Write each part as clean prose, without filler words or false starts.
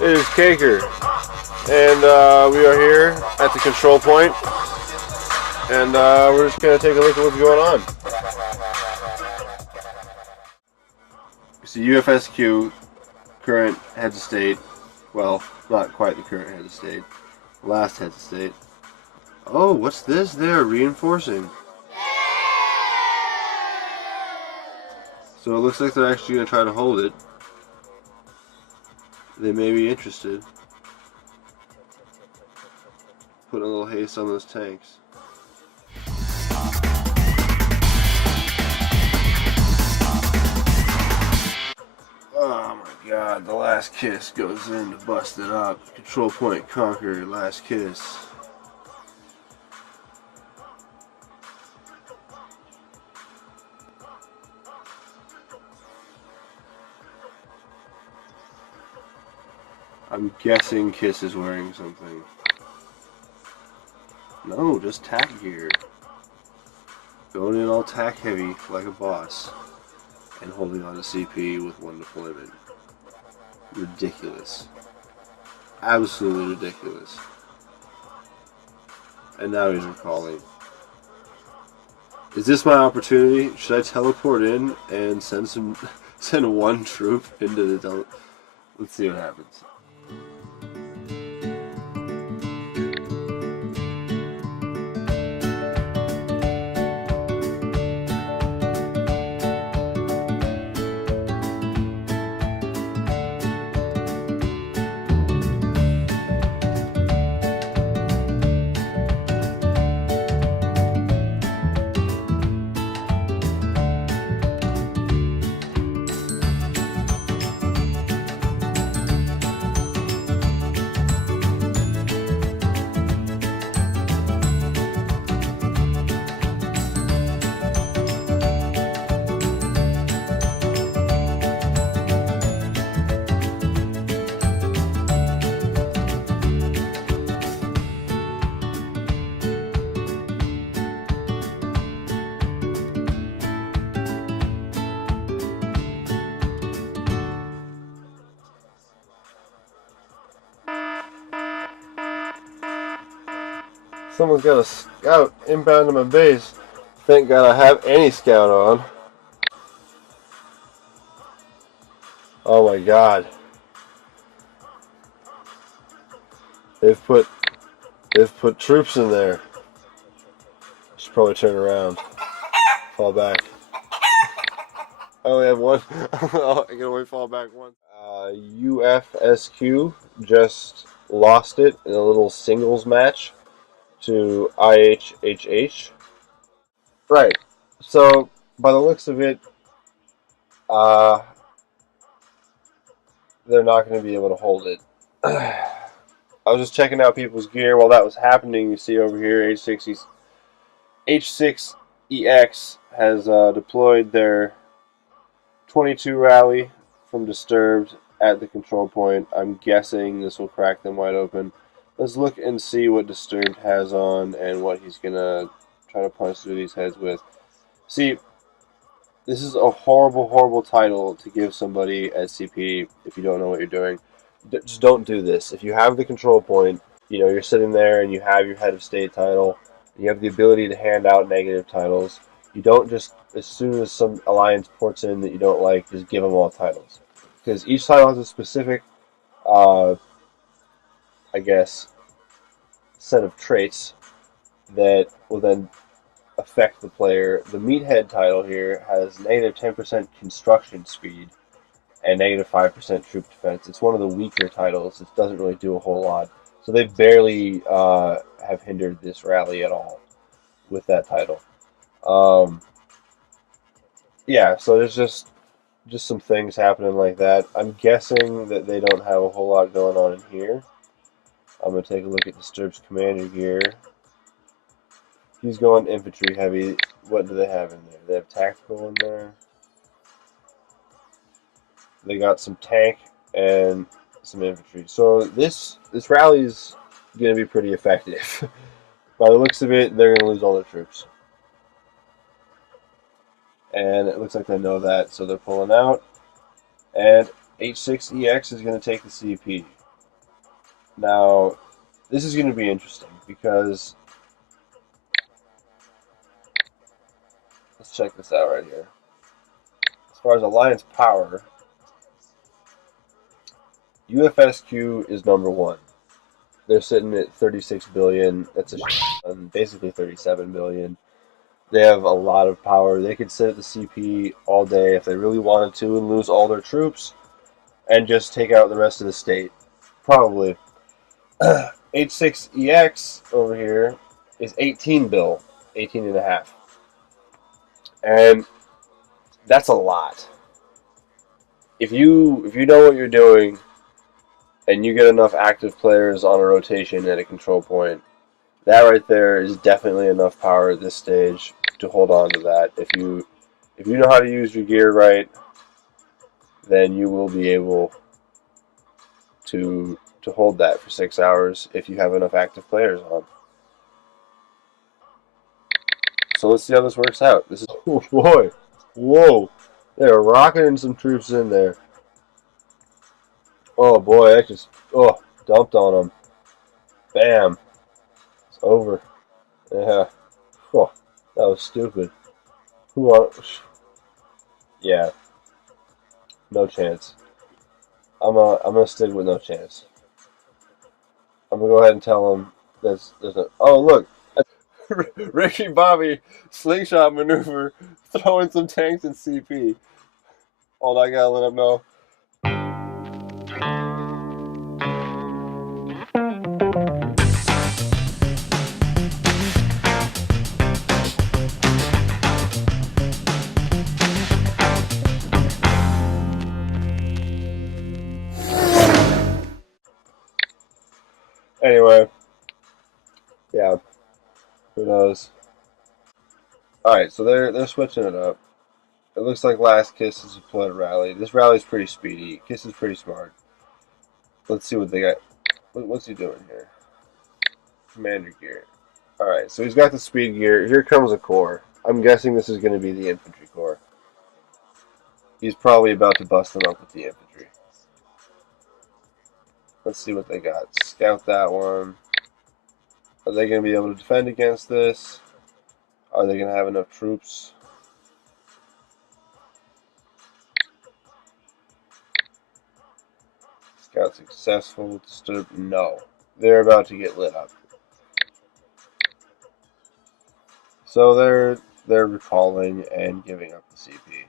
It is Caker, and we are here at the control point, and we're just going to take a look at what's going on. So UFSQ, current heads of state, well, not quite the current heads of state, last heads of state. Oh, what's this? They're reinforcing. So it looks like they're actually going to try to hold it. They may be interested. Putting a little haste on those tanks. Oh my god, the last kiss goes in to bust it up. Control point conquered, last kiss. I'm guessing Kiss is wearing something. No, just tack gear. Going in all tack heavy like a boss. And holding on to CP with one deployment. Ridiculous. Absolutely ridiculous. And now he's recalling. Is this my opportunity? Should I teleport in and send one troop into the Let's see what happens. Someone's got a scout inbound to my base. Thank God I have any scout on. Oh my God. They've put troops in there. Should probably turn around. Fall back. I only have one. I can only fall back once. UFSQ just lost it in a little singles match to IHHH. Right. So, by the looks of it, they're not going to be able to hold it. I was just checking out people's gear while that was happening. You see over here, H6EX has deployed their 22 rally from Disturbed at the control point. I'm guessing this will crack them wide open. Let's look and see what Disturbed has on and what he's going to try to punch through these heads with. See, this is a horrible, horrible title to give somebody at CP if you don't know what you're doing. Just don't do this. If you have the control point, you know, you're sitting there and you have your head of state title, and you have the ability to hand out negative titles, you don't just, as soon as some alliance ports in that you don't like, just give them all titles. Because each title has a specific, I guess, set of traits that will then affect the player. The meathead title here has negative 10% construction speed and negative 5% troop defense. It's one of the weaker titles. It doesn't really do a whole lot. So they barely have hindered this rally at all with that title. Yeah, so there's just some things happening like that. I'm guessing that they don't have a whole lot going on in here. I'm going to take a look at Disturbed's commander gear. He's going infantry heavy. What do they have in there? They have tactical in there. They got some tank and some infantry. So this rally is going to be pretty effective. By the looks of it, they're going to lose all their troops. And it looks like they know that, so they're pulling out. And H6EX is going to take the CP. Now, this is going to be interesting because let's check this out right here. As far as Alliance power, UFSQ is number one. They're sitting at 36 billion. That's basically 37 billion. They have a lot of power. They could sit at the CP all day if they really wanted to and lose all their troops and just take out the rest of the state. Probably. H6EX over here is 18 bill, 18 and a half. And that's a lot. If you know what you're doing and you get enough active players on a rotation at a control point, that right there is definitely enough power at this stage to hold on to that. If you know how to use your gear right, then you will be able to hold that for 6 hours if you have enough active players on. So let's see how this works out. This is, oh boy, whoa, they're rocketing some troops in there. Oh boy, I just dumped on them. Bam, it's over. Yeah, oh, that was stupid. Yeah, no chance. I'm gonna stick with no chance. I'm gonna go ahead and tell him there's a. Oh look, Ricky Bobby slingshot maneuver, throwing some tanks in CP. Hold on, I gotta let him know. Anyway, yeah, who knows? All right, so they're switching it up. It looks like Last Kiss is deployed rally. This rally's pretty speedy. Kiss is pretty smart. Let's see what they got. What's he doing here? Commander gear. Alright, so he's got the speed gear. Here comes a corps. I'm guessing this is going to be the infantry corps. He's probably about to bust them up with the infantry. Let's see what they got. Scout that one. Are they going to be able to defend against this? Are they going to have enough troops? Scout successful. Disturb? No. They're about to get lit up. So they're recalling and giving up the CP.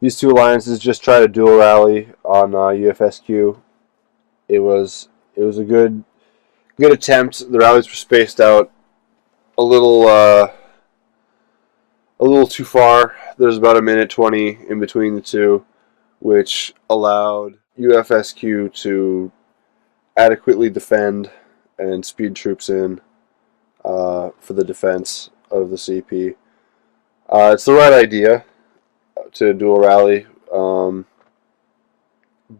These two alliances just tried a dual rally on UFSQ. It was a good attempt. The rallies were spaced out a little too far. There's about a minute 20 in between the two, which allowed UFSQ to adequately defend and speed troops in for the defense of the CP. It's the right idea to do a rally,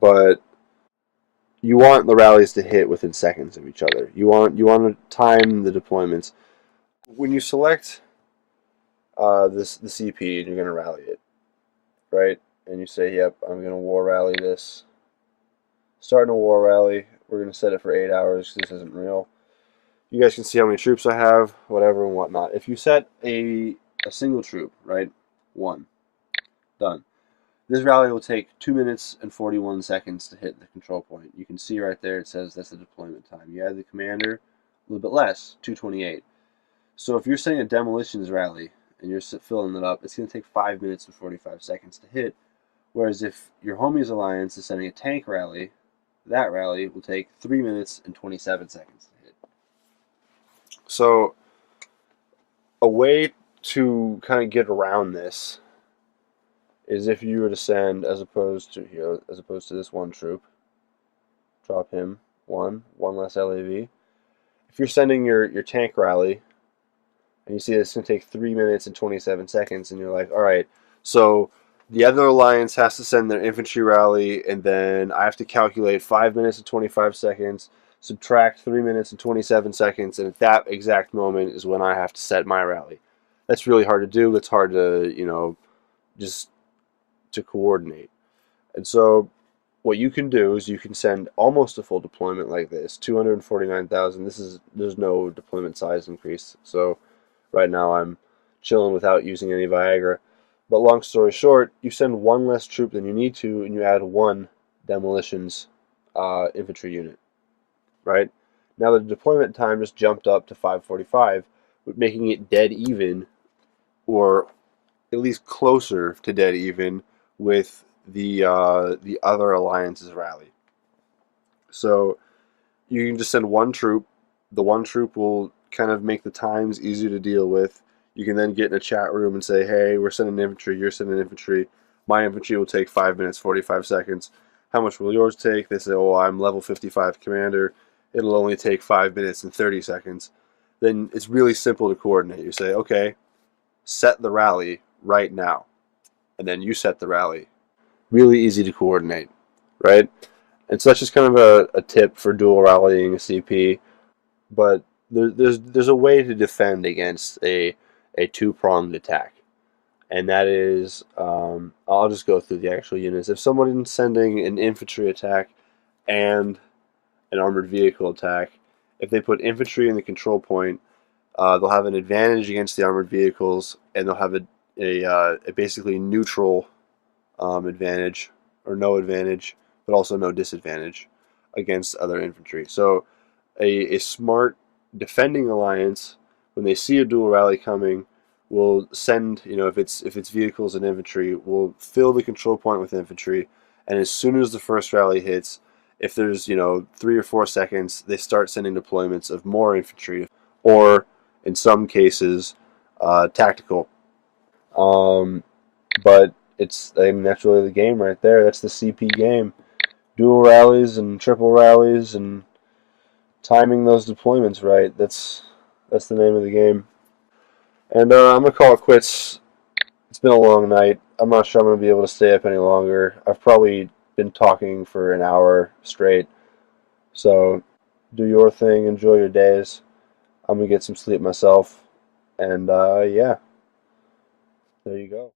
but you want the rallies to hit within seconds of each other. You want to time the deployments. When you select the CP and you're going to rally it, right? And you say, "Yep, I'm going to war rally this." Starting a war rally. We're going to set it for 8 hours because this isn't real. You guys can see how many troops I have, whatever and whatnot. If you set a single troop, right? 1. Done. This rally will take 2 minutes and 41 seconds to hit the control point. You can see right there it says that's the deployment time. You add the commander, a little bit less, 228. So if you're setting a demolitions rally and you're filling it up, it's going to take 5 minutes and 45 seconds to hit. Whereas if your homies alliance is setting a tank rally, that rally will take 3 minutes and 27 seconds to hit. So a way to kind of get around this is if you were to send, as opposed to this one troop, drop him one less LAV. If you're sending your tank rally, and you see it's going to take 3 minutes and 27 seconds, and you're like, all right, so the other alliance has to send their infantry rally, and then I have to calculate 5 minutes and 25 seconds subtract 3 minutes and 27 seconds, and at that exact moment is when I have to set my rally. That's really hard to do. It's hard to, just to coordinate. And so what you can do is you can send almost a full deployment like this, 249,000. There's no deployment size increase. So right now I'm chilling without using any Viagra. But long story short, you send one less troop than you need to, and you add one demolitions infantry unit, right? Now the deployment time just jumped up to 545, making it dead even, or at least closer to dead even with the other alliance's rally. So you can just send one troop. The one troop will kind of make the times easier to deal with. You can then get in a chat room and say, hey, we're sending infantry, you're sending infantry. My infantry will take 5 minutes, 45 seconds. How much will yours take? They say, oh, I'm level 55 commander. It'll only take 5 minutes and 30 seconds. Then it's really simple to coordinate. You say, okay, set the rally right now. And then you set the rally. Really easy to coordinate, right? And so that's just kind of a tip for dual rallying a CP. But there's a way to defend against a two-pronged attack, and that is I'll just go through the actual units. If someone's sending an infantry attack and an armored vehicle attack, if they put infantry in the control point, they'll have an advantage against the armored vehicles, and they'll have a basically neutral advantage, or no advantage, but also no disadvantage against other infantry. So a smart defending alliance, when they see a dual rally coming, will send, if it's vehicles and infantry, will fill the control point with infantry, and as soon as the first rally hits, if there's 3 or 4 seconds, they start sending deployments of more infantry, or in some cases, tactical. Um, but that's really the game right there. That's the CP game. Dual rallies and triple rallies and timing those deployments right. That's the name of the game. And I'm gonna call it quits. It's been a long night. I'm not sure I'm gonna be able to stay up any longer. I've probably been talking for an hour straight. So do your thing. Enjoy your days. I'm gonna get some sleep myself. And yeah, there you go.